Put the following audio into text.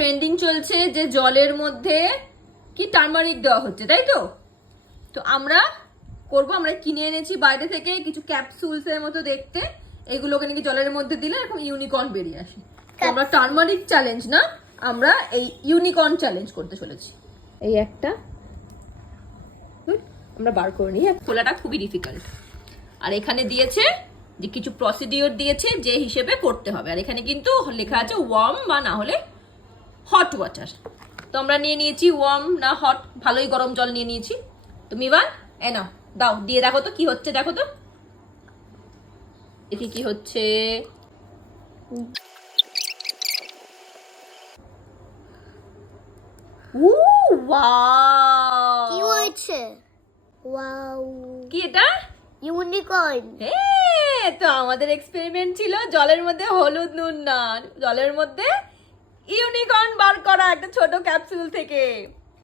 Trending চলছে যে জলের মধ্যে কি টার্মারিক দেওয়া হচ্ছে, তাই তো? তো আমরা আমরা কিনে এনেছি বাইরে থেকে কিছু ক্যাপসুলস এর মতো দেখতে, এগুলোকে নাকি জলের মধ্যে দিলে এরকম ইউনিকর্ন বেরিয়ে আসে। তো আমরা টার্মারিক চ্যালেঞ্জ না, আমরা এই ইউনিকর্ন চ্যালেঞ্জ করতে চলেছি। এই একটা আমরা বার করে নিই, খোলাটা খুবই ডিফিকাল্ট। আর এখানে দিয়েছে যে কিছু প্রসিডিওর দিয়েছে যে হিসেবে করতে হবে, আর এখানে কিন্তু লেখা আছে ওয়ার্ম বা না হলে হট ওয়াটার। তো আমরা নিয়ে নিয়েছি ওয়ার্ম না হট, ভালোই গরম জল নিয়ে নিয়েছি। তো মিবান নাও দাও, দিয়ে দেখো তো কি হচ্ছে, দেখো তো দেখি কি হচ্ছে। কি হয়েছে? ওয়াও, কি এটা? ইউনিকর্ন। তো আমাদের এক্সপেরিমেন্ট ছিল জলের মধ্যে হলুদ নুন না, জলের মধ্যে ইউনিকর্ন বার করা একটা ছোট ক্যাপসুল থেকে।